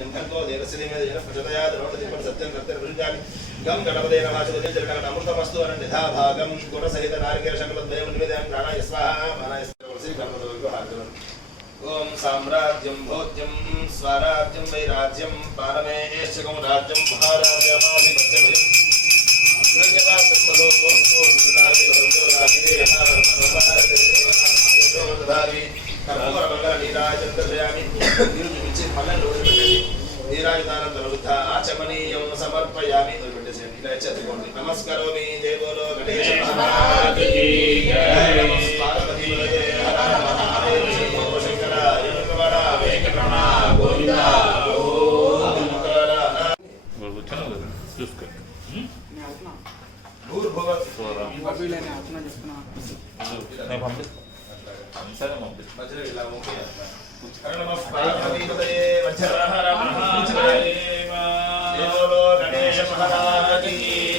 निम्भर्गो देवस्य धीमहि प्रचोदयात् नमोदिपं सत्यं कर्तव्यं गम गणपते नमः चतुर्जलकं अमृतमस्तु अनन्यथा भागं गुणसहित नारिकेलशङ्करद्वयं निवेदयामि प्राणाय स्वाहा मानाय स्वाहा गणपतयो हार्दनं ओम साम्राज्यं भोज्यं स्वराज्यं वैराज्यं पारमेश्चकं राज्यं महाराज्यमाधिपत्यभयं श्रृङ्गवासस्तलो सुराजि भवतो राजिते यथारमणभारते कर्पूरमङ्गल नीराजन्तर्यामि निरुजिमिच्चे फलं लोडिपेट्टि नीराजदानन्तरवृद्धा आचमनीयं समर्पयामि ఇలా చదువుకోండి నమస్కారోమి జయ బోలో గణేశ మహారాజ్ की जय పార్వతీ జయ హర మహాదేవ శంభో శంకర యోగవర వెంకటరమణ గోవింద ఓం మంగళ చూసుకో భూర్భువ ఈ బబిలేనే ఆత్మ చెప్తున్నా నేను పంపిస్తాను మధ్యలో ఇలా ఓకే నమః పార్వతీ జయ వజ్రహర మహాదేవ జయ బోలో గణేశ మహారాజ్ की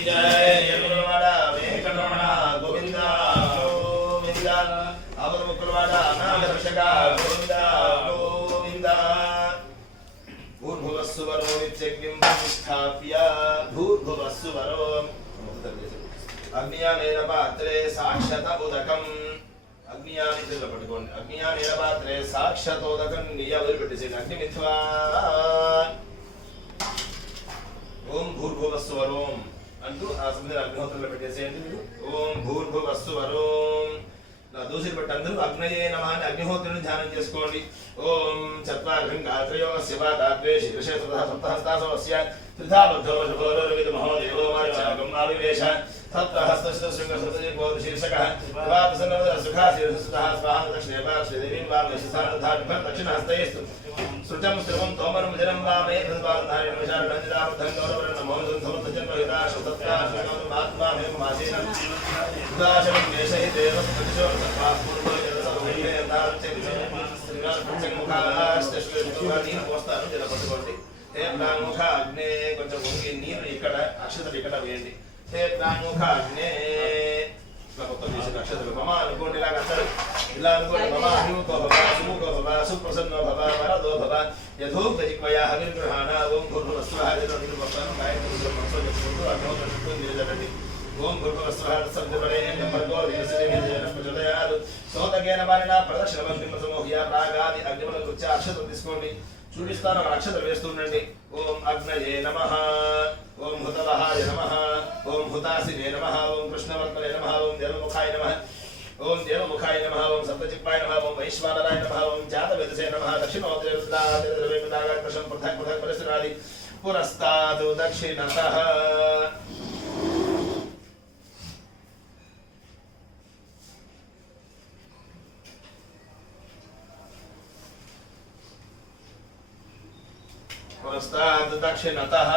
जय యోగవర వెంకటరమణ గోవింద గోవింద అవధ ముక్కులవాడ అనాథరక్షక గోవింద గోవింద భూర్భువస్సువరో నిత్యగ్నిం ప్రతిష్ఠాప్య భూర్భువస్సువరో అగ్నియానేన పాత్రే సాక్షత ఉదకం అగ్నియాని ఇట్లా పట్టుకోండి అగ్నియానేన పాత్రే సాక్షతోదకం నియవలు పెట్టేసేయండి అగ్నిమిత్వా ఓం భూర్భువస్సువరోం అంటూ ఆ సముద్ర అగ్నిహోత్రంలో పెట్టేసేయండి మీరు ఓం భూర్భువస్సువరోం నా దోషి బట్టి అందరూ అగ్నయే నమః అని అగ్నిహోత్రుని ధ్యానం చేసుకోండి ఓం చత్వార్హం గాత్రయో శివ గాత్రే శీర్షే సప్తహస్తాసవస్య త్రిధాబద్ధో శుభోరవిద మహోదేవో మార్చాగం ఆవివేశ सप्तहस्तशृंगशतजो शीर्षकः सुखा शीर्षसुतः स्वाहा दक्षिणे पार्श्वे वामे शिसारधाभ्यं दक्षिणहस्तैस्तु श्रुतं स्रवं तोमरं जलं वामे धन्वाधारेण विशारणञ्जिदाबद्धं गौरवरणं मौजं समर्थजन्महिताशुतत्वाशुगौरमात्मा में मासेन उदाशनं मेषहितेव सतिशो सत्पापूर्वो जलसमूहे श्रीनाथमुखास्तश्रीमुखानीరు పోస్తాను జలపట్టుకోండి హే ప్రాణముఖ అగ్నే కొంచెం వంగి నీరు ఇక్కడ అక్షతలు ఇక్కడ వేయండి हे प्राणमुखाग्ने మొత్తం చేసి నక్షత్రాలు మమ అనుకోండి ఇలా అంటారు ఇలా అనుకోండి మమ అభిముఖో భవ సుముఖో భవ సుప్రసన్నో భవ వరదో భవ యథోక్త జిహ్వయా హవిర్గృహాణ ఓం భూర్భువస్వః నీరు పోస్తాను గాయత్రి మనసులో చెప్పుకుంటూ అగ్నిహోత్రం చుట్టూ నిలబడండి ఓం భూర్భువస్వః సప్తపరేణ భర్గో దేవస్య ప్రచోదయాత్ సోతకేన వారిన ప్రదక్షిణమగ్నిమ సమూహ్య ప్రాగాది అగ్నిమల కృత్య అక్షతలు తీసుకోండి చూపిస్తాను అక్షతలు వేస్తుండండి ఓం అగ్నయే నమః ओम हुतवहाय नमः ओम हुतासिने नमः ओम कृष्णवर्तने नमः ओम देवमुखाय नमः ओम देवमुखाय नमः ओम सप्तजिह्वाय नमः ओम वैश्वानराय नमः ओम जातवेदसे नमः दक्षिणोत्तरद्राविदद्रवेदागर्षं पृथक् पृथक् परिसरादि पुरस्तात् दक्षिणतः पुरस्तात् दक्षिणतः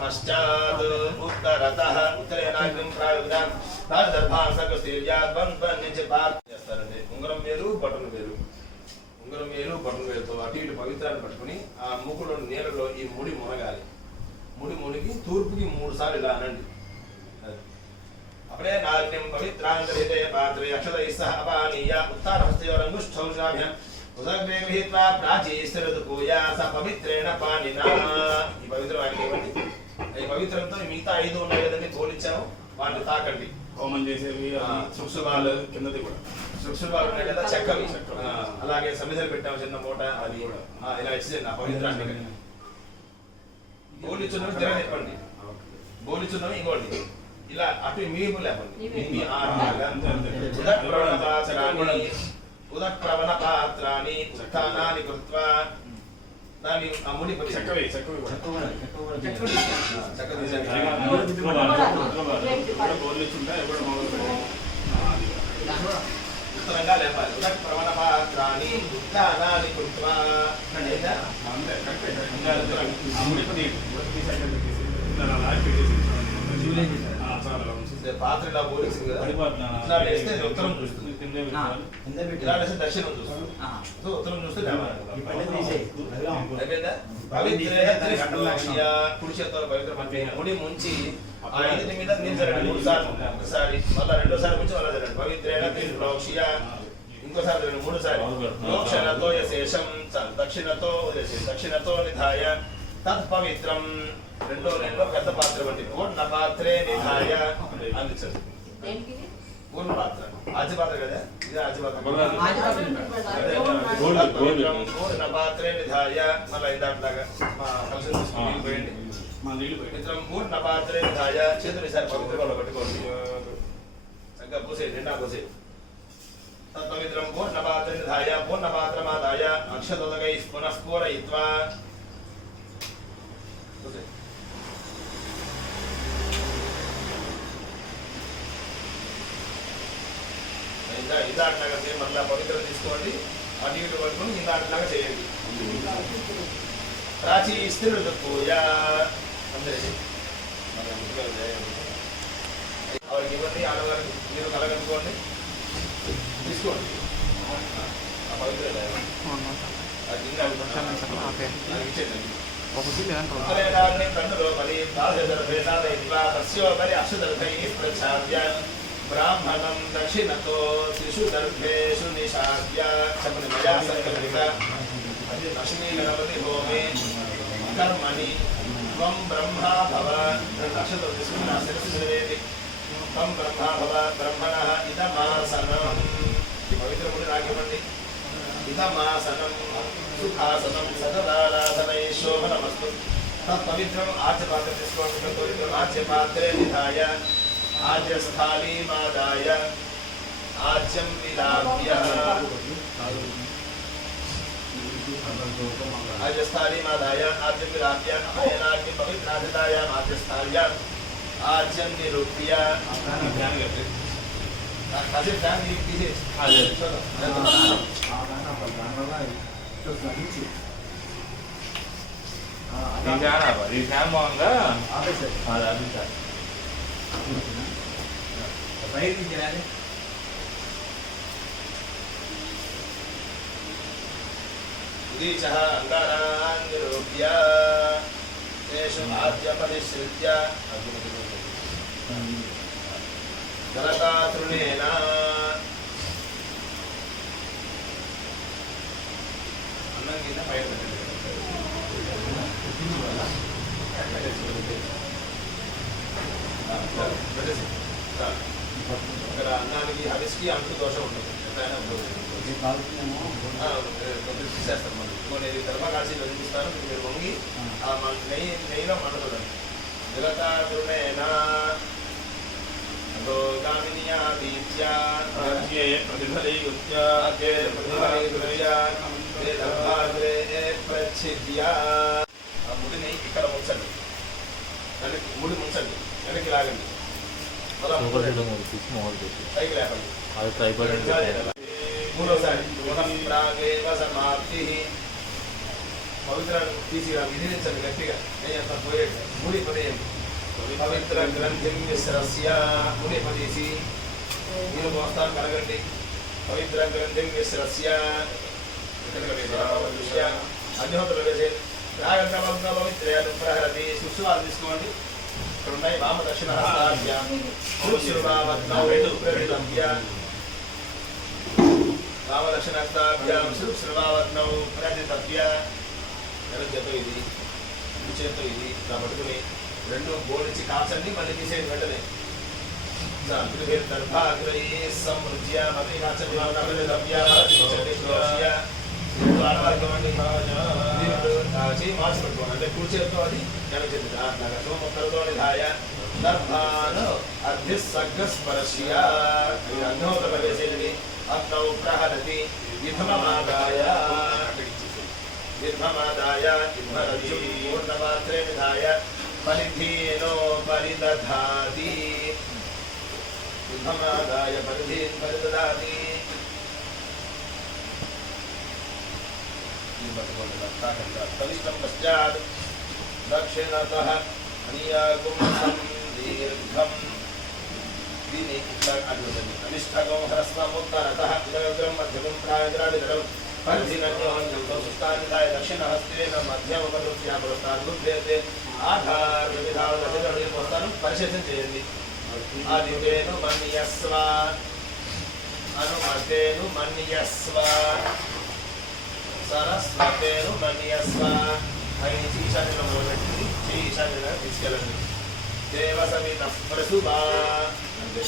पश्चात् उत्तरतः उत्तरेणाग्निं प्रायुधान् राजदर्भान् सगस्तीर्यात् బంధన్నించి పార్క్ చేస్తారండి ఉంగరం వేరు బటన్ వేరు ఉంగరం వేరు బటన్ వేరుతో అటు ఇటు పవిత్రాన్ని పట్టుకుని ఆ మూకులో నీళ్ళలో ఈ ముడి మునగాలి ముడి మునిగి తూర్పుకి 3 సార్లు ఇలా అనండి అప్పుడే నాగ్నిం పవిత్రాంతరితే పాత్రే అక్షతైః సహ అపానీయ ఉత్తానహస్తయోరంగుష్ఠౌ శ్రావ్యం ఉదగ్నే విహిత్వా ప్రాచీస్తిరదుకోయా స పవిత్రేణ పానినా ఈ పవిత్ర వాటికి ఇవ్వండి ఈ పవిత్రంతో మిగతా 5 ఉన్నాయి కదండి తోలిచ్చాము వాటిని తాకండి హోమం చేసేవి సుక్షుభాలు కిందది కూడా సుక్షుభాలు ఉన్నాయి కదా చెక్కవి అలాగే సమిధలు పెట్టాము చిన్న మూట అది ఇలా ఇచ్చేయండి ఆ పవిత్రాన్ని బోలిచున్నవి తిరగనివ్వండి బోలిచున్నవి ఇంకోటి ఇలా అటు మీపు లేపండి ఉదక్రవణ పాత్రాన్ని ఉత్థానాన్ని కృత్వా దాన్ని ఆ ముడి చక్కవి ఉత్తరంగా లేపాలి ఉదక్రవణ పాత్రాన్ని ఉత్థానాన్ని కృత్వా పాత్ర ఇలా పోలీసింది కదా ఇట్లా వేస్తే ఉత్తరం చూస్తుంది ఇలా వేస్తే దక్షిణం చూస్తుంది సో ఉత్తరం చూస్తే కుడి చేతుల పవిత్ర ముడి ముంచి ఆ ఐదుని మీద నీరు జరగండి 3 సార్లు ఒకసారి మళ్ళీ రెండోసారి ముంచి మళ్ళీ జరగండి పవిత్రేణ త్రిప్రోక్షియ ఇంకోసారి మూడుసారి దోక్షణతో యశేషం దక్షిణతో దక్షిణతో నిధాయ తత్పవిత్రం రెండో పెద్ద పాత్ర వంటి పూర్ణ పాత్రే నిధాయ అందించండి. పూర్ణ పాత్ర ఆజ పాత్ర కదా, ఇది ఆజ పాత్ర. పూర్ణ పాత్రే నిధాయ మళ్ళీ ఇందాట్లాగా మా కలిసి పోయండి. మిత్రం పూర్ణ పాత్రే నిధాయ చేతులు ఈసారి పవిత్ర వాళ్ళు పట్టుకోండి. ఇంకా పోసేయండి, నిండా పోసేయండి. తత్పవిత్రం పూర్ణ పాత్ర నిధాయ పూర్ణ పాత్రమాదాయ అక్షతోదకై పునఃస్ఫూరయిత్వా ఇందాట్లాగా చేయండి. మళ్ళీ పవిత్రం తీసుకోండి, అటు ఇటు పట్టుకుని ఇందాట్లాగా చేయండి. ప్రాచీ స్థిర పూజ అందరూ వాళ్ళకి ఇవ్వండి. ఆడవారికి మీరు కలగనుకోండి, తీసుకోండి. పవిత్ర కన్నులో మరి తస్యోపరి అక్షదర్భై ప్రచార్య బ్రాహ్మణం దక్షిణతో శిశు దర్భేషు నిషాద్య చెప్పండి. మయా సంకల్పిత లక్ష్మీ గణపతి హోమే కర్మణి త్వం బ్రహ్మా భవ. అక్షతో తీసుకుని నా శిరస్సు నిలవేది. త్వం బ్రహ్మా భవ బ్రహ్మణః ఇదమాసనం. ఈ పవిత్ర ముడి రాగివ్వండి. ఇదమాసనం సుఖాసనం సతదారాధనై శోభనమస్తు. తత్పవిత్రం ఆజ్యపాత్ర తీసుకోండి. పవిత్రం ఆజ్యపాత్రే నిధాయ ఆజ్యస్థాళీమాదాయ ఆజ్యం విలాప్య ఆజ్యస్థాళీమాదాయ ఆజ్యం విలాప్య అయనాగ్ని పవిత్రాధితాయ ఆజ్యస్థాళ్య ఆజ్యం నిరూప్య కాసేపు ఫ్యాన్ తీసేసి ఉదీచః అంగారాన్ నిరూప్య తేషు ఆద్యపరిశ్రిత్య జలకాతృణేన అన్నం కింద పైన ఇక్కడ అన్నానికి హరిస్కి అంటు దోషం ఉంటుంది. ఎట్లయినా తీసేస్తాను. మళ్ళీ నేను ధర్మకాశీ చూపిస్తాను. మీరు వంగి ఆ నెయ్యిలో మండుతుందండి. జలకాతృణేన ముడిని ఇక్కడ ముంచండి. ముడి ముంచండి, వెనక్కి లాగండి, పైకి లేపండి. మూడోసారి సమాప్తి. పవిత్రాన్ని తీసి విధించండి గట్టిగా. నేను పోయేది ముడి పదేయండి. పవిత్ర గ్రంథిం విశ్రస్య ముడి పదేసి మీరు మోస్తాను కలగండి. పవిత్ర గ్రంథిం విశ్రస్య అగ్నిహోత్ర వేసేది. రాగంగా పవిత్రయాలు ప్రహరతి. సుస్వాలు తీసుకోండి. ఇక్కడ ఉన్నాయి. వామ దక్షిణ వామదక్షిణాభ్యాం శ్రువావత్నం ప్రతితభ్య. ఎడచేతో ఇది, ఈ చేతో ఇది ఇలా పట్టుకుని రెండు బోడిచి కాల్చండి. మళ్ళీ తీసేది వెంటనే. దర్భాగ్రై సమృజ్య మళ్ళీ కాల్చండి. చేయి మార్చి పెట్టుకోండి. అంటే కుడి చేతితో అది ఎడమ చేతి అట్లాగా సోమొక్కలతో నిధాయ దర్భాను అర్ధి సగ్గస్పర్శ్య. అగ్నిహోత్ర వేసేది. అగ్నౌ ప్రహరతి విధమమాదాయ పూర్ణపాత్రే నిధాయ పరిధీనో పరిదధాతి. విధమాదాయ పరిధీన్ పరిదధాతి. కనిష్టం పశ్చాత్ దక్షిణతః అనియాగుంసం దీర్ఘం. దీన్ని ఇట్లా అడుగుతుంది. అనిష్టకం హ్రస్వముత్తరతః ఇదగ్రం మధ్యమం ప్రాయద్రాడిదడం పరిధినన్యోహంతో సుష్టానిదాయ దక్షిణహస్తేన మధ్యమపదృత్యా పురస్కారుద్దేతే ఆధార విధాన దశలను వస్తాను పరిశీలన చేయండి. ఆదిత్యేను మన్యస్వ अनुमतेनु मन्यस्व सरस्वतेनु मन्यस्व అయిన ఈశాన్యంలో మొదలుపెట్టింది ఈశాన్యంగా తీసుకెళ్ళండి దేవసమిత ప్రసుభా అంటే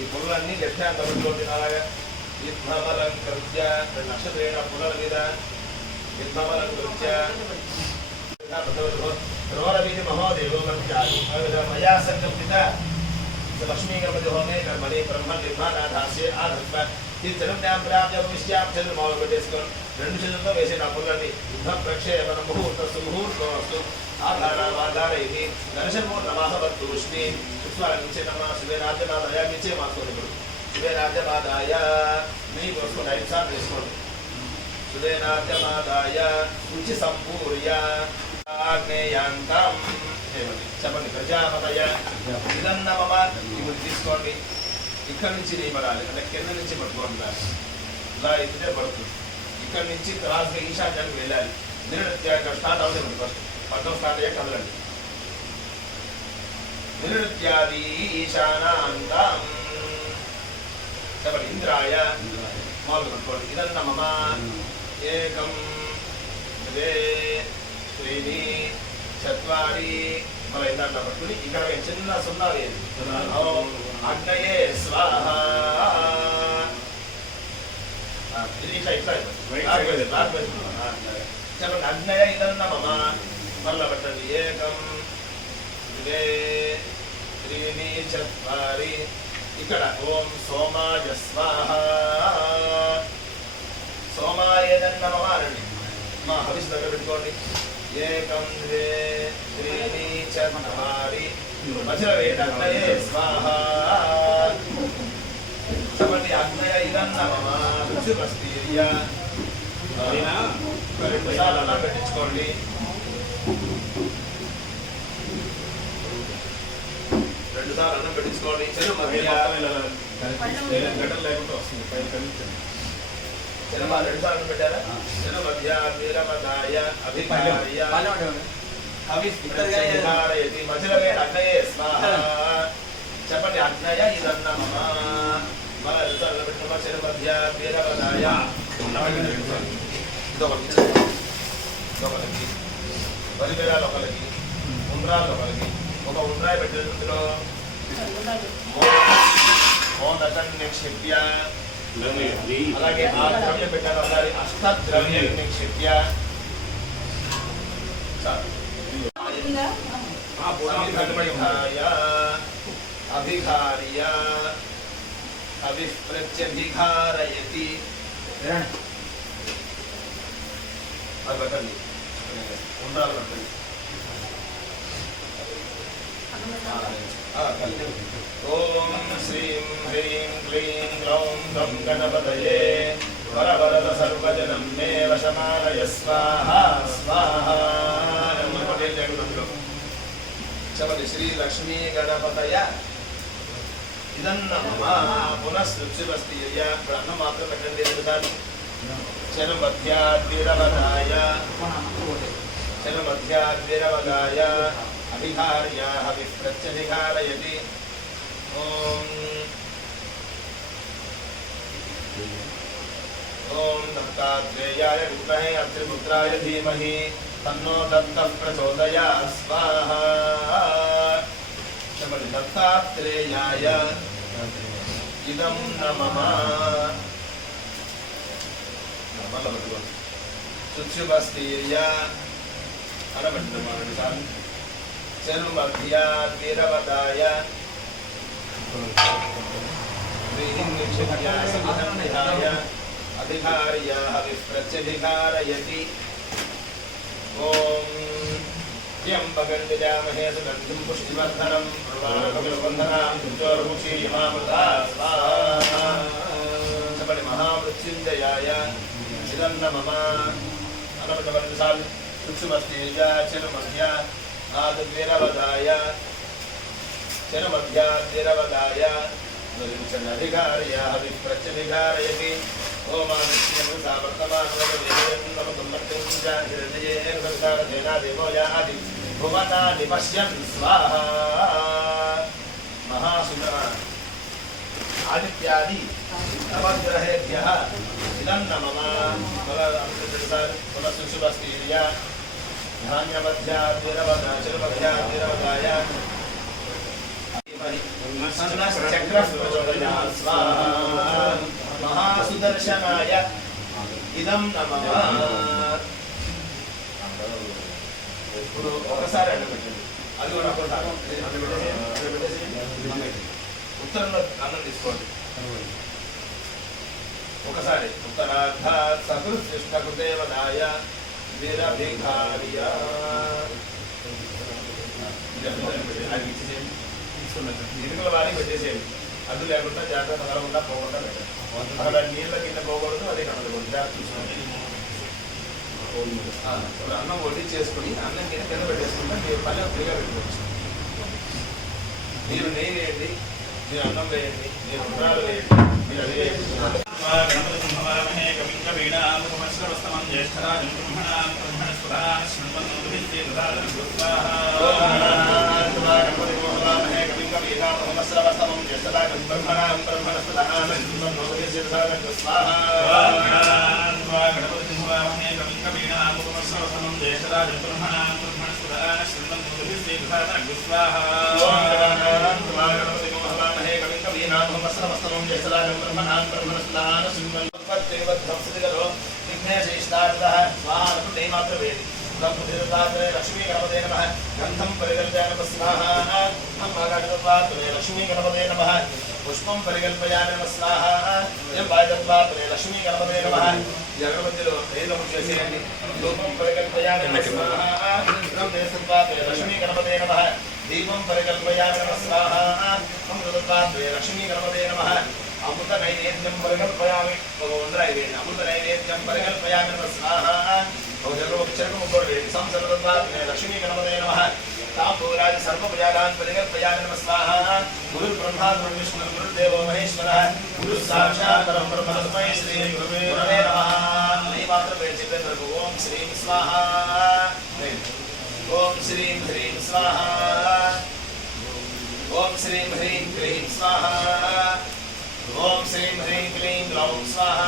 ఈ పుల్లన్నీ గట్టిగా తగ్గుతుంది అలాగా యుద్ధమలం కృత్య నక్షత్రేణ పుల్లల మీద యుద్ధమలం కృత్య ధ్రువరవిధి మహోదేవో మయా సంకల్పిత लक्ष्मी गणपति होने कर्मणि ब्रह्म निर्माणाधास्य आधत्व तीर्थरम्यां प्राप्य विश्यां चंद्रमाव పెట్టేసుకొని రెండు చేతులతో వేసిన పుల్లని యుద్ధ ప్రక్షేపణ ముహూర్తస్తు ముహూర్తోస్తు ఆధారావాధారైతి దర్శనమూర్ణమాహవత్తు వృష్ణి పుష్పాలంచే నమ శివేరాజ్యమాదాయ నిచ్చే మార్చుకోండి ఇప్పుడు శివేరాజ్యమాదాయ నీ కోసుకొని 5 సార్లు వేసుకోండి శివేరాజ్యమాదాయ రుచి సంపూర్య ఆగ్నేయాంతం చెప్పండి ప్రజాపతయ ఇదన్న మమ ఇప్పుడు తీసుకోండి ఇక్కడి నుంచి నియమరాలి అంటే కింద నుంచి పట్టుకోండి ఇలా ఎత్తితే పడుతుంది ఇక్కడి నుంచి రాజుగా ఈశాన్యానికి వెళ్ళాలి నిరుత్యాగ స్టార్ట్ అవుతుంది ఫస్ట్ పట్టణం స్టార్ట్ అయ్యాక కదలండి నిరుత్యాది ఈశానాంతం చెప్పండి ఇంద్రాయ మొదలు పట్టుకోండి ఇదన్న మమ ఏకం ద్వే త్రీణి చత్వారి మళ్ళీ ఇందాక పట్టుకుని ఇక్కడ చిన్న సున్నా లేదు అగ్నయే స్వాహ చెప్పండి అగ్నయ ఇదన్న మమ మళ్ళా పట్టండి ఏకం ద్వే త్రీణి చత్వారి ఇక్కడ ఓం సోమాయ స్వాహ సోమాయేదన్న మమ అనండి మా హవిస్ దగ్గర పెట్టుకోండి ఏకం ద్వే త్రీణి చత్వారి మధ్యలో వేయండి అగ్నయే స్వాహ చెప్పండి అగ్నయ ఇదన్న మమ రుచిరస్తీర్య 2 సార్లు అలా పెట్టించుకోండి అన్నం పెట్టించుకోండి చెరు మధ్య గడ్డలు లేకుండా వస్తుంది పైన కలిగించండి చెరమా 2 సార్లు పెట్టారా చెరు మధ్య వీరమదాయ అభికార్య అవిస్మృత్యతి మధ్యలో అగ్నయే స్వాహ చెప్పండి అగ్నయ ఇదన్న మమ మళ్ళా 2 సార్లు పెట్టిన చెరు మధ్య వీరమదాయ ఇదొకటి బలిబేరాలు ఒకరికి ఉండ్రాలు ఒకరికి ఒక ఉండ్రాయి పెట్టిన మోదకం నిక్షిప్య అలాగే ఆ ద్రవ్యం పెట్టారు ఒకసారి అష్టద్రవ్యం నిక్షిప్య అభిఘార్య అభిప్రత్యభిఘారయతి అది పెట్టండి ఉండ్రాలు పెట్టండి ఓం శ్రీం హ్రీం క్లీం గ్లౌం గం గణపతయే వరవరద సర్వజనం మే వశమాలయ స్వాహ స్వాహ చెప్పండి శ్రీ లక్ష్మీ గణపతయ ఇదన్న మమ పునఃసృప్సివస్తీయ ఇప్పుడు అన్నం మాత్రం పెట్టండి 2 సార్లు చరమధ్యాద్విరవదాయ అభిఘార్య అభిప్రత్యభిఘారయతి ఓం దత్తాత్రేయాయ విద్మహే అత్రిపుత్రాయ ధీమహి తన్నో దత్తః ప్రచోదయాత్ స్వాహ చెప్పండి దత్తాత్రేయాయ ఇదం నమః శుచ్యుభస్తీర్య అనబెట్టుకోండి సార్లు చర్మధ్యాద్విరవదాయ అధికార్య అభిప్రత్యధికారయతి ఓం త్ర్యంబకం యజామహే సుగంధిం పుష్టివర్ధనం చెప్పండి మహామృత్యుంజయాయ ఇదన్న మమ అనబెట్టుకోండి సార్లు శుచ్యుభస్తీర్య చర్మధ్య ఆద్విరవదాయ చరమధ్యాద్విరవదాయ అధికార్య అభిప్రత్యధికారయతి ఓమాదిత్యం సావర్తమానవదేనాదేవోయాది భువనాని పశ్యన్ స్వాహ మహాసుందర ఆదిత్యాది नवग्रहेभ्यः इदं नमः सुशुभस्तीर्य धान्यमध्याद्विरवदाय चक्रप्रचोदयात् स्वाहा महासुदर्शनाय इदं नमः ఇప్పుడు ఒకసారి అడ్డపెట్టండి అది కూడా అనుకుంటారు ఉత్తరంలో అన్నం తీసుకోండి ఒకసారి ఉత్తరార్థ సకృష్ణకృదేవదాయ వీరభిఘార్య ఇరుకుల వారికి పెట్టేసేయండి అడ్డు లేకుండా జాగ్రత్త తగలకుండా పోకుండా పెట్టండి అక్కడ నీళ్ళ కింద పోకూడదు అదే కనకూడదు జాగ్రత్త చూసుకోండి అన్నం వడ్డీ చేసుకుని అన్నం కింద పెట్టేసుకుంటే మీరు పల్లె ఫ్రీగా పెట్టుకోవచ్చు మీరు నెయ్యి వేయండి మీరు అన్నం వేయండి మీరు ఉండ్రాలు వేయండి మీరు అది వేయండి लक्ष्मी गणपते नमः गंधं परिकल्पयामि स्वाहा लक्ष्मी गणपते नमः पुष्पं परिकल्पयामि नमः स्वाहा लक्ष्मी गणपते नमः जगन्मध्यलो ऐलम చేసేయండి రూపం పరికల్పయామి నమః స్వాహా లక్ష్మీ గణపతే నమః దీపం పరికల్పయామి నమః స్వాహా అమృతత్వాత్రే లక్ష్మీ గణపతే నమః అమృత నైవేద్యం పరికల్పయామి భగవంతురాయ అమృత నైవేద్యం పరికల్పయామి నమః స్వాహా लक्ष्मी गणपते नमः तांबूलादि सर्वपूजादान परिकल्पयामि नमः स्वाहा गुरु ब्रह्मा गुरु विष्णु गुरुदेवो महेश्वरः गुरु साक्षात् परब्रह्म तस्मै श्री गुरुवे नमः नहीं मात्र बेचित ओम श्रीं स्वाहा ओम श्रीं ह्रीं स्वाहा ओम श्रीं ह्रीं क्लीं स्वाहा ओम श्रीं ह्रीं क्लीं ग्लौं स्वाहा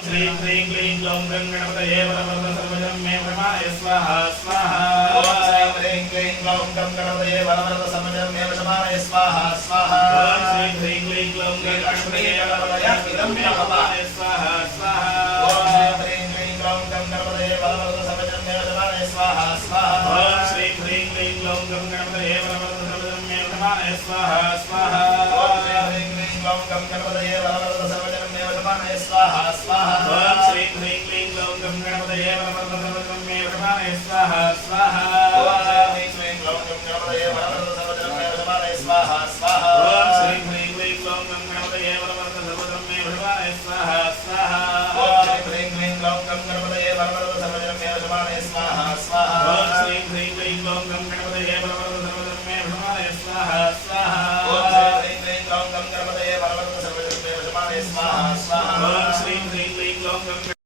श्रीं ह्रीं क्लीं ग्लौं गणपतये वरवरद सर्वजं मे प्रमाय स्वाहा स्वाहा ओम श्रीं ह्रीं क्लीं ग्लौं गणपतये वरवरद सर्वजं मे प्रमाय स्वाहा स्वाहा ओम श्रीं ह्रीं क्लीं ग्लौं गणपतये वरवरद इदं मे प्रमाय स्वाहा स्वाहा ओम श्रीं ह्रीं क्लीं ग्लौं गणपतये वरवरद सर्वजं मे प्रमाय स्वाहा स्वाहा ओम श्रीं ह्रीं क्लीं ग्लौं गणपतये वरवरद सर्वजं मे प्रमाय स्वाहा स्वाहा ओम श्रीं ह्रीं क्लीं ग्लौं गणपतये वरवरद सर्वजं मे प्रमाय स्वाहा स्वाहा ओम श्रीं ह्रीं क्लीं ग्लौं गणपतये वरवरद सर्वजं मे प्रमाय स्वाहा स्वाहा ओम श्रीं ह्रीं क्लीं ग्लौं गणपतये वरवरद सर्वजं मे प्रमाय स्वाहा स्वाहा ओम श्रीं ह्रीं क्लीं ग्लौं गणपतये वरवरद सर्वजं मे प्रमाय स्वाहा स्वाहा ओम श्रीं ह्रीं क्लीं ग्लौं गणपतये वरवरद सर्वजं मे प्रमाय स्वाहा स्वाहा ओम श्रीं ह्रीं क्लीं ग्लौं गणपतये वरवरद सर्वजं मे प्रमाय स्वाहा स्वाहा ओम श्रीं ह्रीं क्लीं ग्लौं गणपतये वरवरद सर्वजं मे प्रमाय स्वाहा स्वाहा ओम श्रीं ह्रीं क्लीं ग्लौं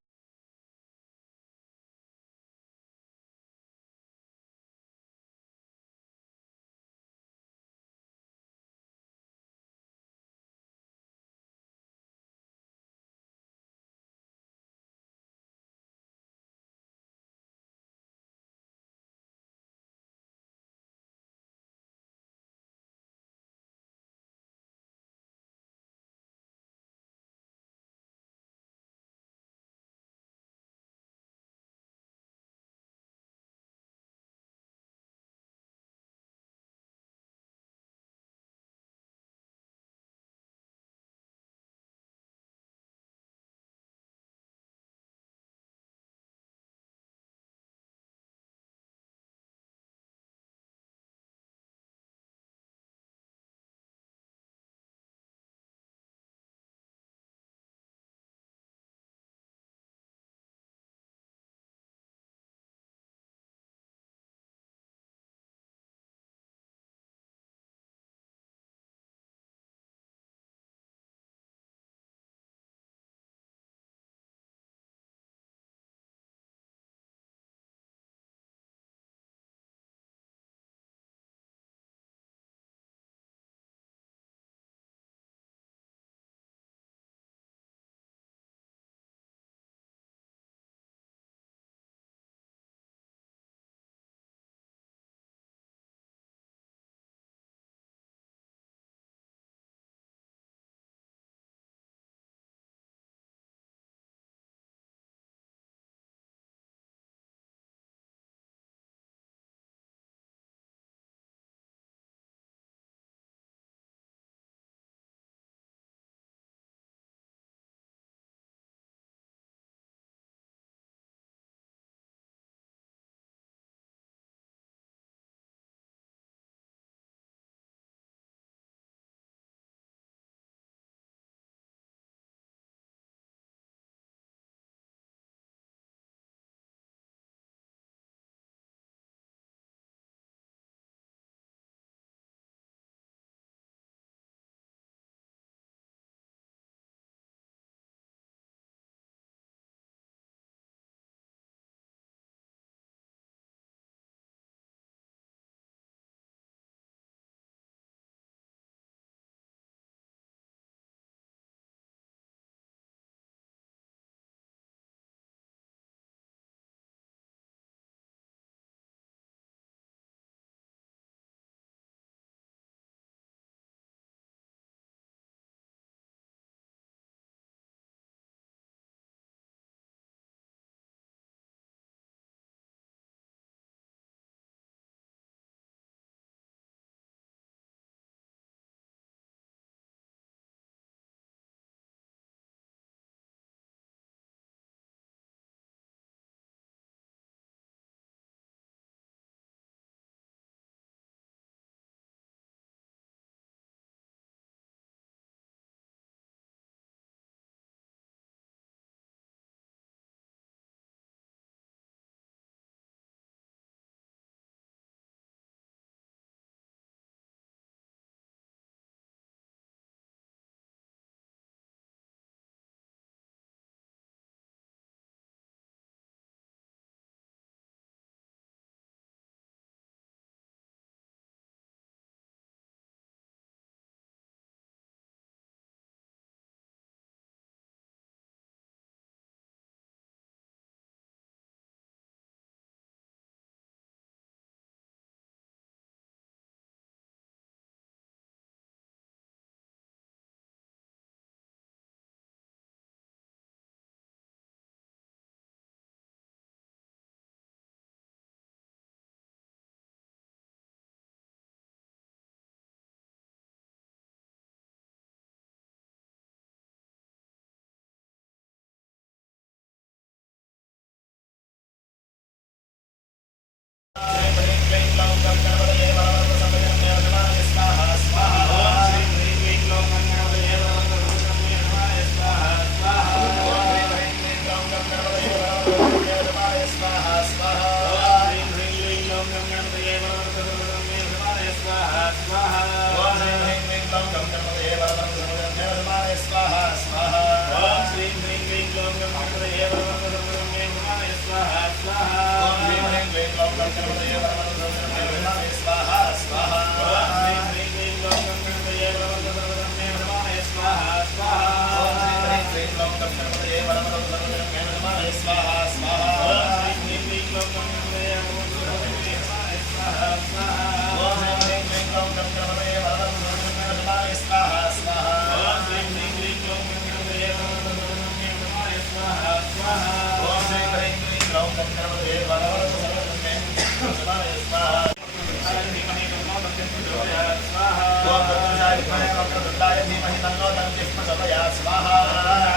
विद्महे वक्रतुण्डाय धीमहि तन्नो दन्तिः प्रचोदयात् स्वाहा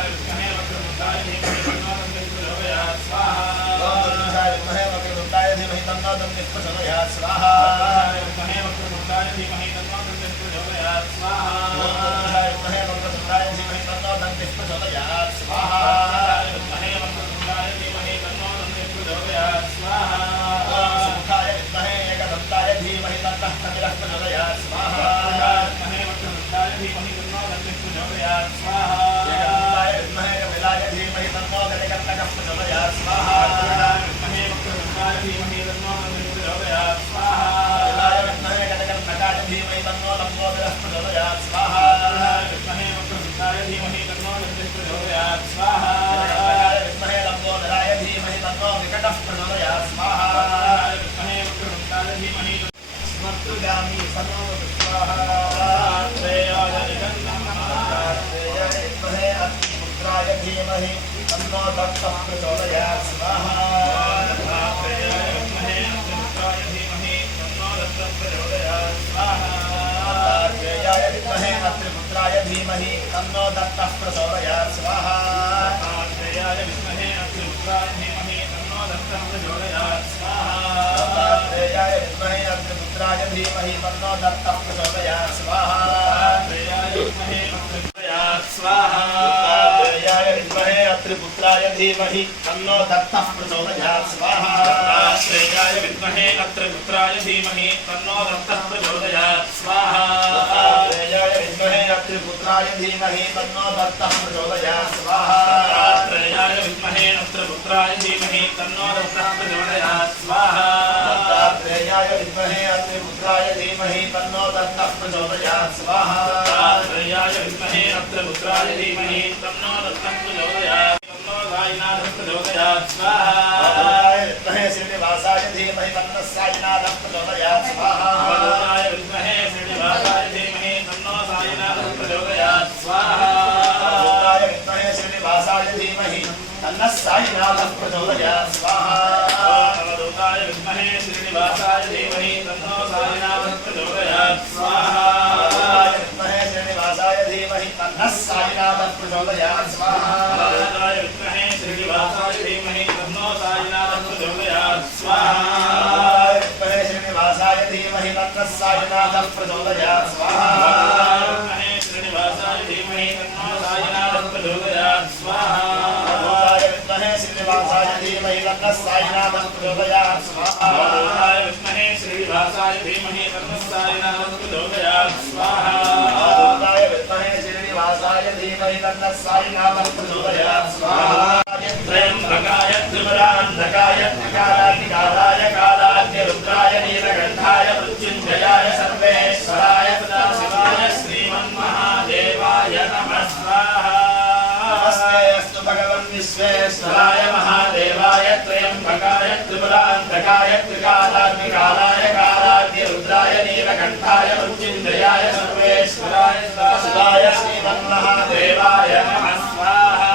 विद्महे वक्रतुण्डाय धीमहि तन्नो दन्तिः प्रचोदयात् स्वाहा विद्महे वक्रतुण्डाय धीमहि तन्नो दन्तिः प्रचोदयात् स्वाहा विद्महे वक्रतुण्डाय धीमहि तन्नो दन्तिः प्रचोदयात् स्वाहा विद्महे वक्रतुण्डाय धीमहि तन्नो दन्तिः प्रचोदयात् स्वाहा विद्महे वक्रतुण्डाय धीमहि तन्नो दन्तिः प्रचोदयात् स्वाहा सुमुखाय विद्महे एकदन्ताय धीमहि तन्नः कपिलः प्रचोदयात् स्वाहा विद्महे वक्रतुण्डाय धीमहि तन्नो दन्तिः प्रचोदयात् स्वाहा एकदन्ताय विद्महे कपिलाय धीमहि तन्नो गजकर्णकः प्रचोदयात् स्वाहा विद्महे वक्रतुण्डाय धीमहि तन्नो दन्तिः प्रचोदयात् स्वाहा कपिलाय विद्महे गजकर्णकाय धीमहि तन्नो लम्बोदरः प्रचोदयात् स्वाहा विद्महे वक्रतुण्डाय धीमहि तन्नो दन्तिः प्रचोदयात् स्वाहा कपिलाय विद्महे लम्बोदराय धीमहि तन्नो विकटः प्रचोदयात् स्वाहा विद्महे वक्रतुण्डाय धीमहि स्मर्तुगामी सन्नो स्वाहा श्रेयाय विद्महे अत्पुत्राय धीमहि तन्नो दत्तः प्रचोदयात् स्वाहा श्रेयाय विद्महे अत्पुत्राय धीमहि तन्नो दत्तः प्रचोदयात् स्वाहा श्रेयाय विद्महे अत्पुत्राय धीमहि तन्नो दत्तः प्रचोदयात् स्वाहा श्रेयाय विद्महे अत्पुत्राय धीमहि तन्नो दत्तः प्रचोदयात् स्वाहा श्रेयाय विद्महे अत्पुत्राय धीमहि तन्नो दत्तः प्रचोदयात् स्वाहा श्रेयाय विद्महे अत्पुत्राय स्वाहा श्रेयाय विद्महे अत्पुत्राय धीमहि तन्नो दत्तः प्रचोदयात् स्वाहा श्रेयाय विद्महे अत्पुत्राय धीमहि तन्नो दत्तः प्रचोदयात् स्वाहा श्रेयाय विद्महे अत्पुत्राय धीमहि तन्नो दत्तः प्रचोदयात् स्वाहा श्रेयाय विद्महे अत्पुत्राय धीमहि तन्नो दत्तः प्रचोदयात् स्वाहा श्रेयाय विद्महे अत्पुत्राय धीमहि तन्नो दत्तः प्रचोदयात् स्वाहा श्रेयाय विद्महे अत्पुत्राय धीमहि तन्नो दत्तः प्रचोदयात् तन्नो साईनाथः प्रचोदयात् स्वाहा विद्महे श्रीनिवासाय धीमहि तन्नो साईनाथः प्रचोदयात् स्वाहा विद्महे श्रीनिवासाय धीमहि तन्नो साईनाथः प्रचोदयात् स्वाहा विद्महे श्रीनिवासाय धीमहि तन्नः साईनाथः प्रचोदयात् स्वाहा अवधूताय विद्महे श्रीनिवासाय धीमहि तन्नो साईनाथः प्रचोदयात् स्वाहा विद्महे श्रीनिवासाय धीमहि तन्नः साईनाथः प्रचोदयात् स्वाहा विद्महे श्रीनिवासाय धीमहि तन्नो साईनाथः प्रचोदयात् स्वाहा विद्महे श्रीनिवासाय धीमहि तन्नः साईनाथः प्रचोदयात् स्वाहा विद्महे श्रीनिवासाय धीमहि तन्नो साईनाथः प्रचोदयात् स्वाहा विद्महे श्रीनिवासाय धीमहि तन्नः साईनाथः प्रचोदयात् स्वाहा विद्महे श्रीनिवासाय धीमहि तन्नः साईनाथः प्रचोदयात् स्वाहा विद्महे श्रीनिवासाय धीमहि तन्नः साईनाथः प्रचोदयात् स्वाहा त्र्यंबकाय त्रिपुरान्धकाय त्रिकालाग्निकालाय कालाग्निरुद्राय नीलकण्ठाय मृत्युञ्जयाय सर्वेश्वराय सदाशिवाय श्रीमन्महादेवाय नमः स्वाहा नमस्ते अस्तु भगवन् विश्वेश्वराय महादेवाय त्र्यंबकाय त्रिपुरान्धकाय त्रिकालाग्निकालाय कालाग्निरुद्राय नीलकण्ठाय मृत्युञ्जयाय सर्वेश्वराय सदाशिवाय श्रीमन्महादेवाय नमः स्वाहा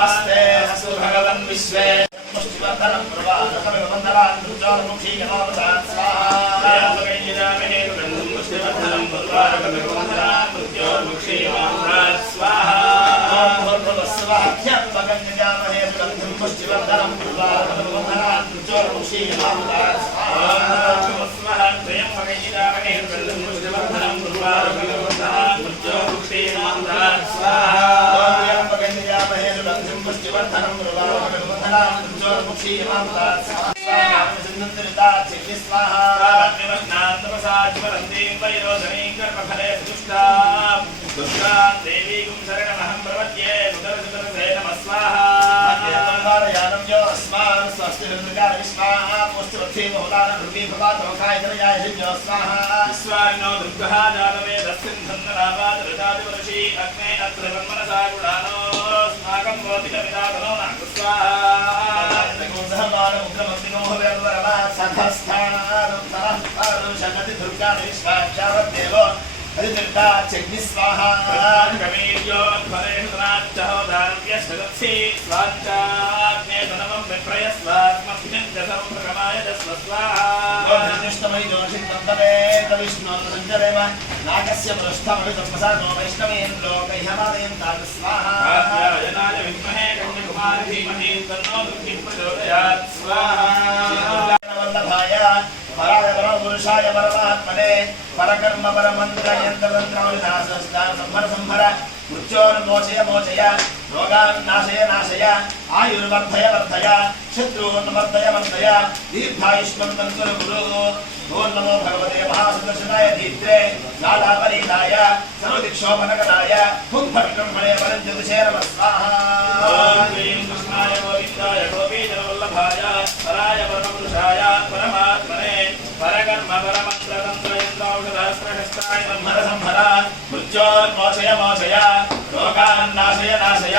नमस्ते अस्तु भगवन् विश्वेश्वरं प्रवादकमिव वन्दनान् दुर्जोन्मुखी नमोदात् स्वाहा पुष्टिवर्धनं प्रवादकमिव वन्दनान् दुर्जोन्मुखी नमोदात् स्वाहा ह्यम्बगङ्गजामहे सुगन्धिं पुष्टिवर्धनं प्रवादकमिव वन्दनान् दुर्जोन्मुखी नमोदात् स्वाहा त्र्यम्बकजामहे सुगन्धिं पुष्टिवर्धनं प्रवादकमिव वन्दनान् दुर्जोन्मुखी नमोदात् स्वाहा त्र्यम्बकजामहे सुगन्धिं पुष्टिवर्धनं प्रवादकमिव वन्दनान् दुर्जोन्मुखी नमोदात् स्वाहा देवीं शरणमहं प्रपद्ये सुदर्शनसे नमः स्वाहा यानं यो अस्मान् स्वस्ति निर्विकार विश्वाः पुष्टिवर्थी बहुलान भृगी भवातोखाय जनयाय हिन्यो स्वाहा विश्वारिणो दुर्गः जातवेदस्सिन्धन्नरावात् रजादिवर्षी अग्ने अत्र ब्रह्मणसा गुणानो स्माकं भवतिकमिदातनो नागु स्वाहा सहमानमुग्रमग्निनो वेदवरवात् सखस्थानानुत्तरः शनति दुर्गान् विश्वाक्षावद्देव हरिदृष्टाच्यग्नि स्वाहा कवीर्योत्परेषुतनाच्चहो दानव्यश्वदत्सि स्वाच्चाग्ने तनवं विप्रयस्वात्मस्मिन् जसमुप्रगमाय जस्व स्वाहा निर्दिष्टमयि जोषितं तदेत विष्णोर्सञ्जरेम नागस्य पृष्ठमनुसंवसानो वैष्णवेन लोकैहमादयं तान् स्वाहा कात्यायनाय विद्महे कन्याकुमारी धीमहि तन्नो दुर्गी प्रचोदयात् स्वाहा वल्लभाय पराय परमपुरुषाय परमात्मने परकर्म परमन्त्र यन्त्रतन्त्रानुशासनस्तान संभर संभर मृत्योर्मोचय मोचय रोगान् नाशय नाशय आयुर्वर्धय वर्धय शत्रून् वर्धय वर्धय दीर्घायुष्मन्तं कुरु कुरु ओं नमो भगवते महासुदर्शनाय दीप्ते लालापरीताय सर्वदिक्षोपनगताय पुंफट्कर्मणे परञ्ज्योतिषे नमः स्वाहा ॐ ह्रीं कृष्णाय गोविन्दाय गोपीजनवल्लभाय पराय परमपुरुषाय परमात्मने परकर्म परमन्त्रतन्त्रयन्त्रौषधस्त्रशस्त्राय संहर संहर मृत्योर्मोचय मोचय रोगान् नाशय नाशय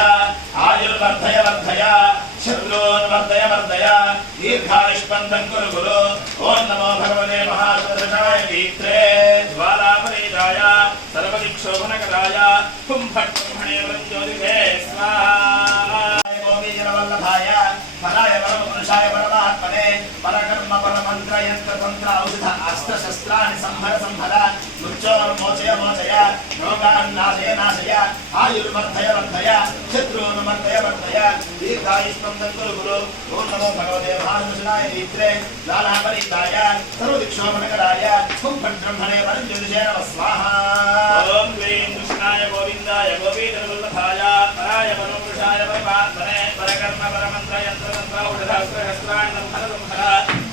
आयुर्वर्धय वर्धय शत्रून् वर्धय वर्धय दीर्घायुष्मन्तं कुरु कुरु ओं नमो भगवते महासुदर्शनाय दीप्ते ज्वालापरीताय सर्वदिक्षोभनकराय पुंफट्कर्मणे परञ्ज्योतिषे स्वाहा गोपीजनवल्लभाय पराय परमपुरुषाय परमात्मने परकर्म परमन्त्र यन्त्रतन्त्र औषध अस्त्रशस्त्राणि संहर संहर मृत्योर्मोचय मोचय रोगान् नाशय नाशय आयुर्वर्धय वर्धय शत्रून् वर्धय वर्धय दीर्घायुष्मन्तं कुरु कुरु ओं नमो भगवते महासुदर्शनाय दीप्ते लालापरीताय सर्वदिक्षोपनकराय पुंफट्ब्रह्मणे परञ्ज्योतिषे नमः स्वाहा ॐ ह्रीं कृष्णाय गोविन्दाय गोपीजनवल्लभाय पराय परमपुरुषाय परमात्मने परकर्म परमन्त्रयन्त्रतन्त्रौषधस्त्रशस्त्राणि संहर संहर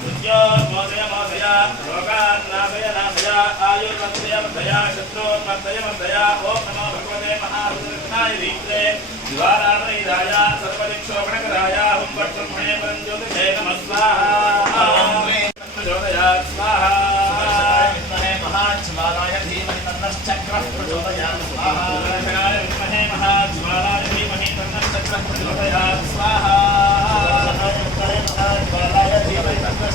मृत्योर्मोचय मोचय रोगान् नाशय नाशय आयुर्वर्धय वर्धय शत्रून् वर्धय वर्धय ॐ नमो भगवते महासुदर्शनाय दीप्ते ज्वालापरीताय सर्वदिक्षोपनकराय पुंफट्ब्रह्मणे परञ्ज्योतिषे नमः स्वाहा प्रचोदयात् स्वाहा महाज्वालाय धीमहि तन्नश्चक्रः प्रचोदयात् स्वाहा दर्शनाय विद्महे महाज्वालाय धीमहि तन्नश्चक्रः प्रचोदयात् स्वाहा महाज्वालाय धीमहि तन्नश्चक्रः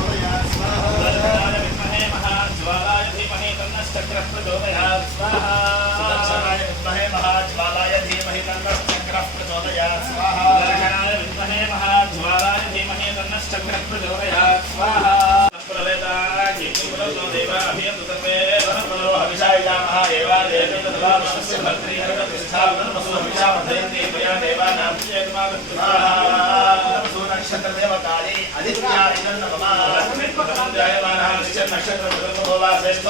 प्रचोदयात् स्वाहा दर्शनाय विद्महे महाज्वालाय धीमहि तन्नश्चक्रः प्रचोदयात् स्वाहा दर्शनाय विद्महे महाज्वालाय धीमहि तन्नश्चक्रः प्रचोदयात् स्वाहा दर्शनाय विद्महे महाज्वालाय धीमहि तन्नश्चक्रः प्रचोदयात् स्वाहा नक्षत्र देवताली आदित्याय नमः जायमानः नक्षत्र श्रेष्ठ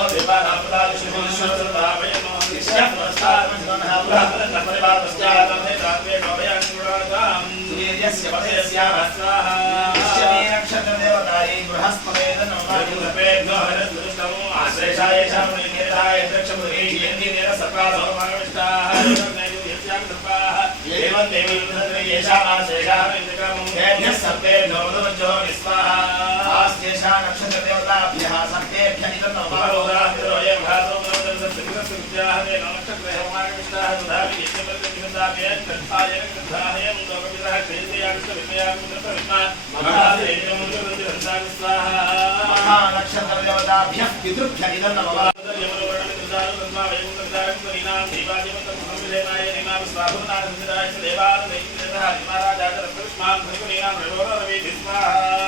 नक्षत्र देवताय बृहस्पते नमः आश्रेषाय शामनिकेताय दक्षमुदीयेन्द्रिय सकासोमाविष्टाः एवं देवी येषामाशेषाः सर्वेभ्यो मधुमज्जो स्वाहा आस्येषा नक्षत्र देवताभ्यः सर्वेभ्यः इदं नमः नक्षत्र देवताभ्यः पितृभ्यः इदं नमः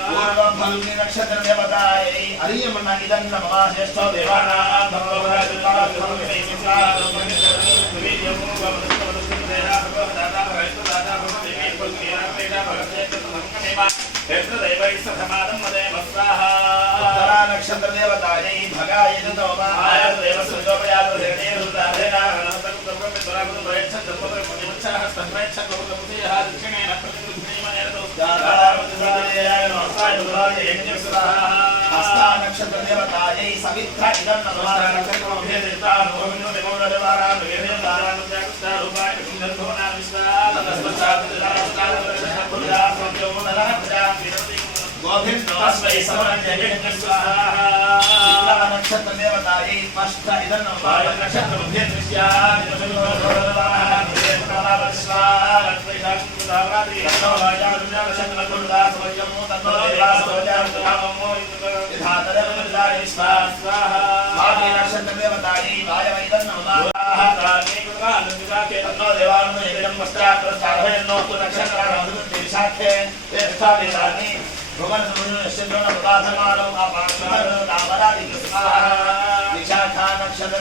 पूर्वफल्गुनी नक्षत्र देवताय अर्यमण्ण इदं नमः श्रेष्ठो देवानां नक्षत्र देवताय भगाय नक्षत्र देवताय सवित्रा इदं नमः गोभिर्नमस्मै समरण्यज्ञ स्वाहा नक्षत्र देवताय स्पष्ट इदं नमः नक्षत्र मध्ये दृश्यात् नक्षत्र देवताय वायव इदं नमः विशाखा नक्षत्र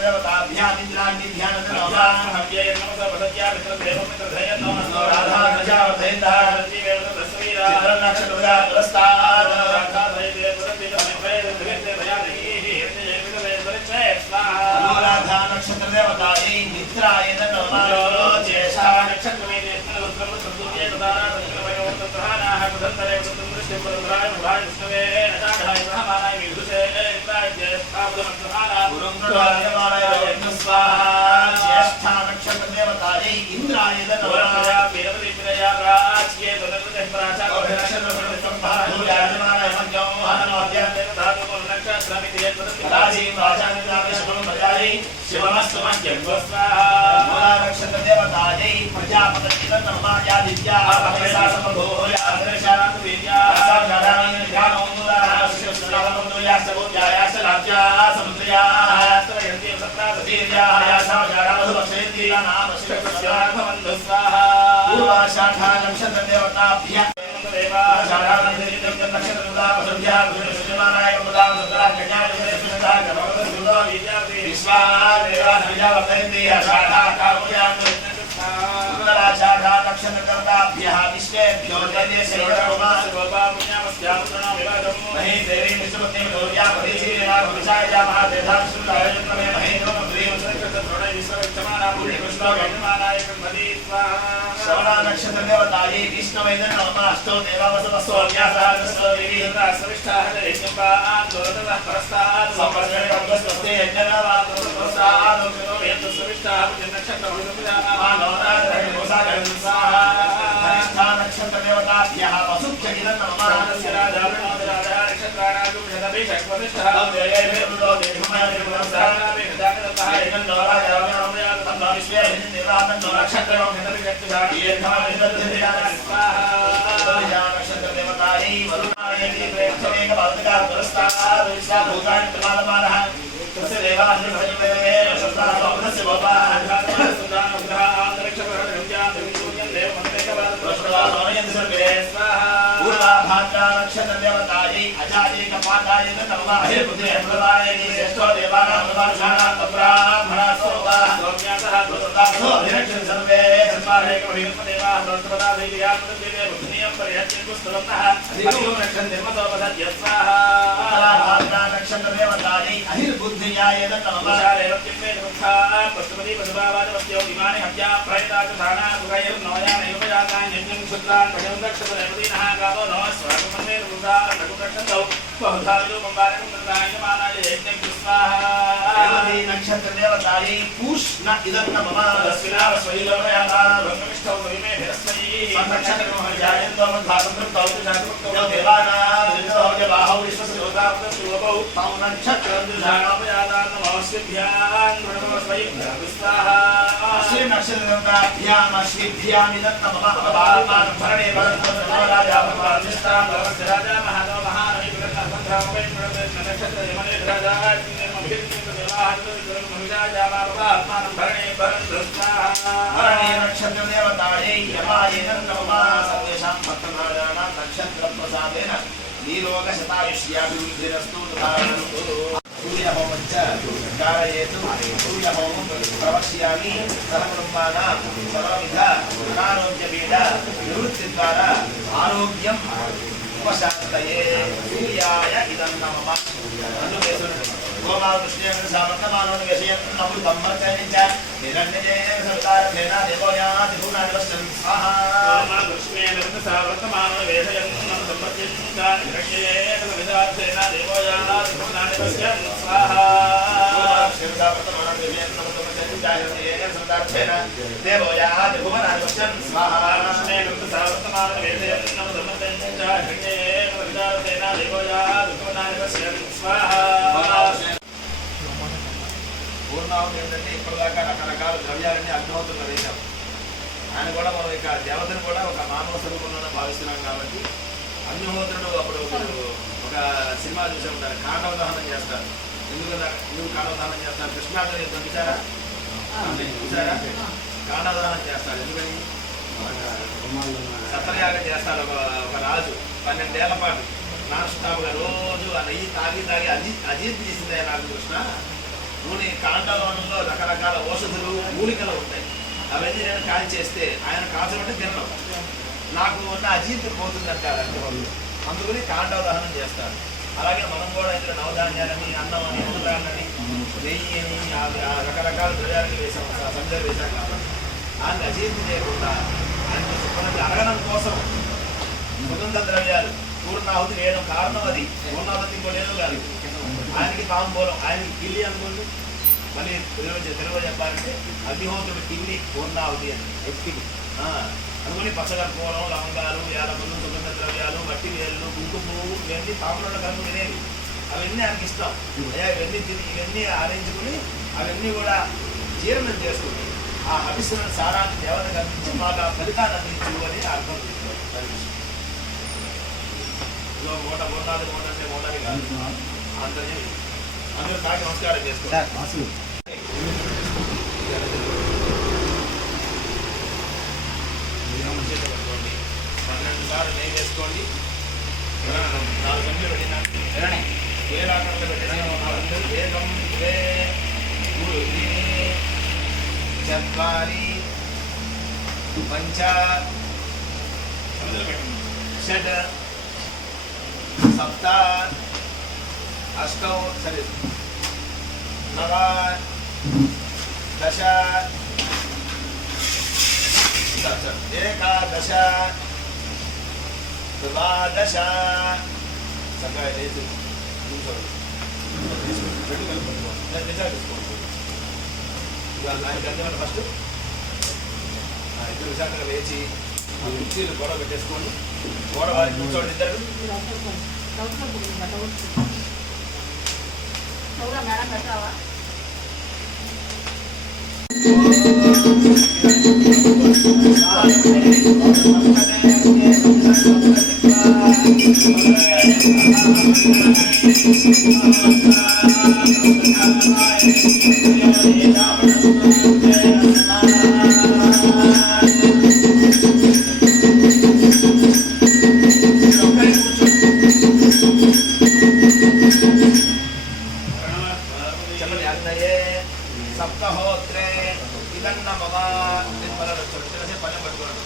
పూర్ణావతి ఏంటంటే ఇప్పటిదాకా రకరకాల ద్రవ్యాలన్నీ అగ్నిహోత్రులు వేశాం. ఆయన కూడా మనం ఇక దేవతను కూడా ఒక మానవ స్వరూపంలోనే భావిస్తున్నాం కాబట్టి అగ్నిహోత్రుడు అప్పుడు ఒక సినిమా చూసే ఉంటారు, కాండవ దహనం చేస్తారు. ఎందుకంటే నువ్వు కాండవ దహనం చేస్తారు, కృష్ణార్జున యుద్ధం చూసారా? చూసారా? కాండవ దహనం చేస్తారు. ఎందుకని? సత్రయాగం చేస్తారు. ఒక రాజు 12 ఏళ్ల పాటు నాన్ స్టాప్గా రోజు ఆ నెయ్యి తాగి అజీర్తి చేసింది నాకు కృష్ణ. నూనె కాండవనంలో రకరకాల ఔషధులు మూలికలు ఉంటాయి. అవన్నీ నేను కాల్చేస్తే ఆయన కాల్చమంటే తినడం నాకు ఉన్న అజీర్తి పోతుందంటారు అంటే అందుకని కాండవ దహనం చేస్తారు. అలాగే మనం కూడా ఇందులో నవధాన్యాలని అన్నం అని ఉదాహరణని నెయ్యి రకరకాల ద్రవ్యాలకు వేసాం సంజలు వేసాం కాబట్టి ఆయన అజీర్తి చేయకుండా ఆయన శుభ్రంగా అడగడం కోసం సుగంధ ద్రవ్యాలు పూర్ణాహుతి వేయడం కారణం అది. పూర్ణాహుతి ఇంకోటి ఏదో కాదు. ఆయనకి తాంబూలం ఆయనకి కిల్లి అనుకోండి. మళ్ళీ తెలుగు చెప్పాలంటే అగ్నిహోత్రుడు కిల్లి పూర్ణాహుతి అని అనుకుని పచ్చగర్పూరం లవంగాలు యాలకులు సుగంధ ద్రవ్యాలు మట్టి వేళ్ళు కుంకుమ ఇవన్నీ తాంబూలంలో కనుక తినేవి. అవన్నీ ఆయనకి ఇష్టం. ఇవన్నీ ఆరించుకుని అవన్నీ కూడా జీర్ణం చేసుకుని ఆ హవిస్సులను సారాన్ని దేవతకు అందించి మాకు ఆ ఫలితాన్ని అందించు అని అర్థం చేస్తారు. మూట మూటాది మూట అంటే మూటని కాదు అంతనే అందరూ తాకి నమస్కారం చేసుకోండి. 12 సార్లు నెయ్యి వేసుకోండి. 4 గంటలు పెట్టినా ఏ రాకంలో పెట్టేసి ఏకం ద్వే మూడు చత్వారి పంచ షడ్ సప్త అష్టౌ సరే నవ దశ ఏకాదశ ద్వాదశ చక్కగా లేచి ఫస్ట్ ఇద్దరు విశాఖగా లేచి కుర్చీలు గోడ పెట్టేసుకోండి. గోడ వారికి కూర్చోండి ఇద్దరు. సప్తహోత్రే ఇదన్న మమ పని పట్టుకోండి.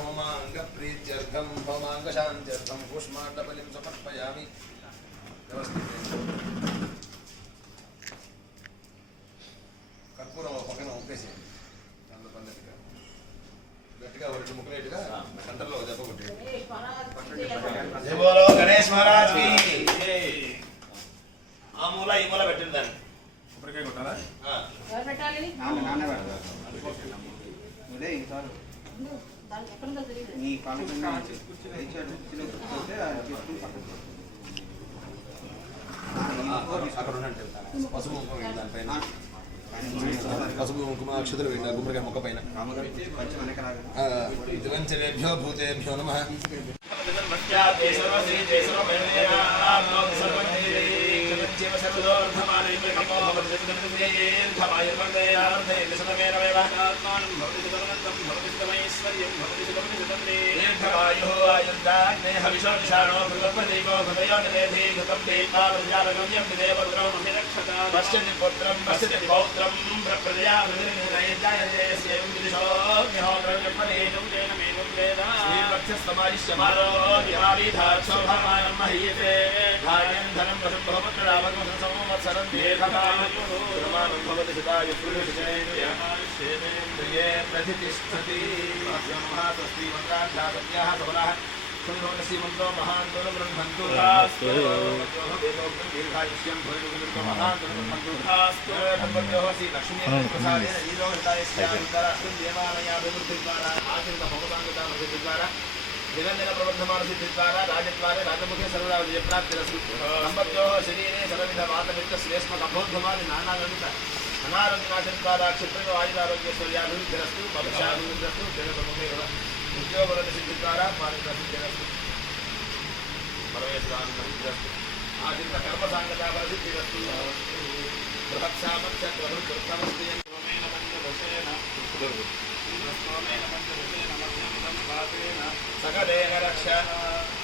होमांगप्रीत्यर्थं होमांगशान्त्यर्थं कूष्माण्डबलिं समर्पयामि। कर्पूरं पక్కన ఒప్పేసి దాంట్లో పన్నట్టుగా గట్టిగా రెండు ముక్కలేటుగా సెంటర్లో దెబ్బ కొట్టి జై బోలో గణేష్ మహారాజ్ కి ఆ మూల ఈ మూల పెట్టింది దాన్ని కొబ్బరికాయ కొట్టాలా ఎవరు పెట్టాలి నాన్న పెడతారు నువ్వే ఈసారి నీ పాలన అక్కడ ఉన్నట్టు పసుపు దానిపైన పసుపు కుంకుమ అక్షతలు వేయండి గుమ్మడికాయ మొక్క పైన దివంచరేభ్యో భూతేభ్యో నమః नमो भगवते दीर्घमायुर्वर्धयार्धे विशतमेनमेव आत्मानं भवति सुतमन्तं भवति सुतमैश्वर्यं भवति सुतमति सुतन्ते दीर्घमायुः आयुर्दाग्ने हविषोक्षाणो भृगपदेवो भृगयो निवेधि घृतं देवा प्रजापगम्यं निदेवपुत्रो रक्षता पश्यति पुत्रं पश्यति पौत्रं प्रप्रजया जायते स्यं विदिशोऽग्निहोत्रं तेन मेनं वेद श्रीवक्षस्तमायुष्यमारोग्यमाविधाक्षोभमानं महीयते धान्यं धनं वशं बहुपुत्ररामकं संवत्सरं दीर्घकालं भवति सदायुर्पुरुषेन्द्रिये प्रतिष्ठति महास्वस्ति मन्त्रान्धापत्याः सबलाः श्रीमन्तो महान्तोन ब्रह्मन्तु दीर्घायुष्यं महान्तोन श्री लक्ष्मी प्रसादेन ईरोहितायस्यान्तराष्ट्रदेवालयाभिवृद्धिद्वारा आचरित भवताङ्गता प्रसिद्धिद्वारा निरञ्जन प्रवर्धमान सिद्धिद्वारा राजद्वारे राजमुखे सर्वदा विजयप्राप्तिरस्तु सम्पत्योः शरीरे सर्वविधवातमित्र श्लेष्मकभोद्धमादि नानागणित अनारोग्यनाशद्वारा क्षिप्रयो आयुरारोग्यस्वर्याभिवृद्धिरस्तु भविष्याभिवृद्धिरस्तु जगतमुखे उद्योगसिद्धिद्वारा मानिकसिद्धिरस्तु परमेश्वरानुसिद्धिरस्तु आदित्य कर्मसाङ्गता परसिद्धिरस्तु बृहत्सामर्थ्यत्वरुत्तमस्तेन सकलेन रक्ष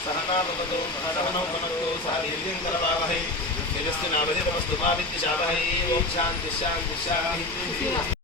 सहना भवतु सहनौ भुनक्तु सह वीर्यं करवावहै तेजस्विनावधीतमस्तु मा विद्विषावहै ओं शान्तिः शान्तिः शान्तिः